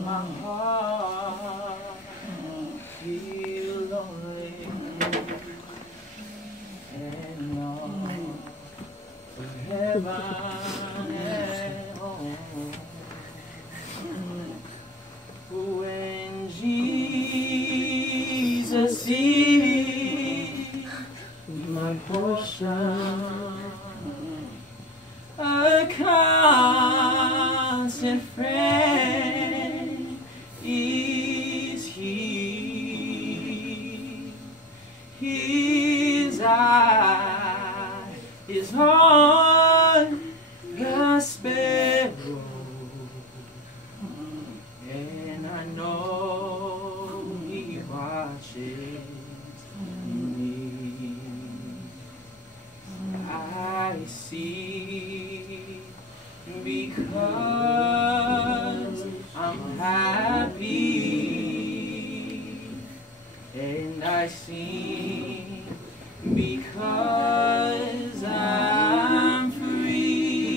my heart feel lonely and long for heaven and home. When Jesus is my portion, a constant friend is He. His eye is on the sparrow, and I know He watches me. I see because I'm happy, and I sing because I'm free.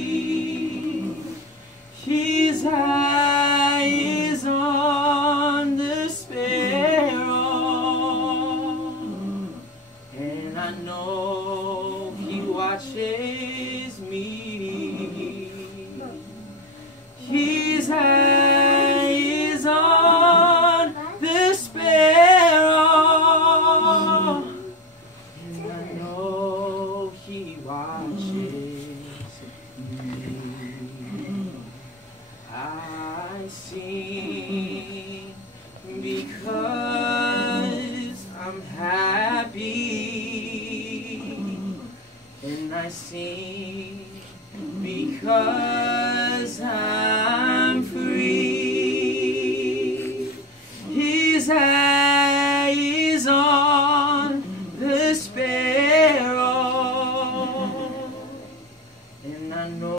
His eye is on the sparrow, and I know He watches me. His eye is on the sparrow, and I know He watches me. I sing because I'm happy, and I sing because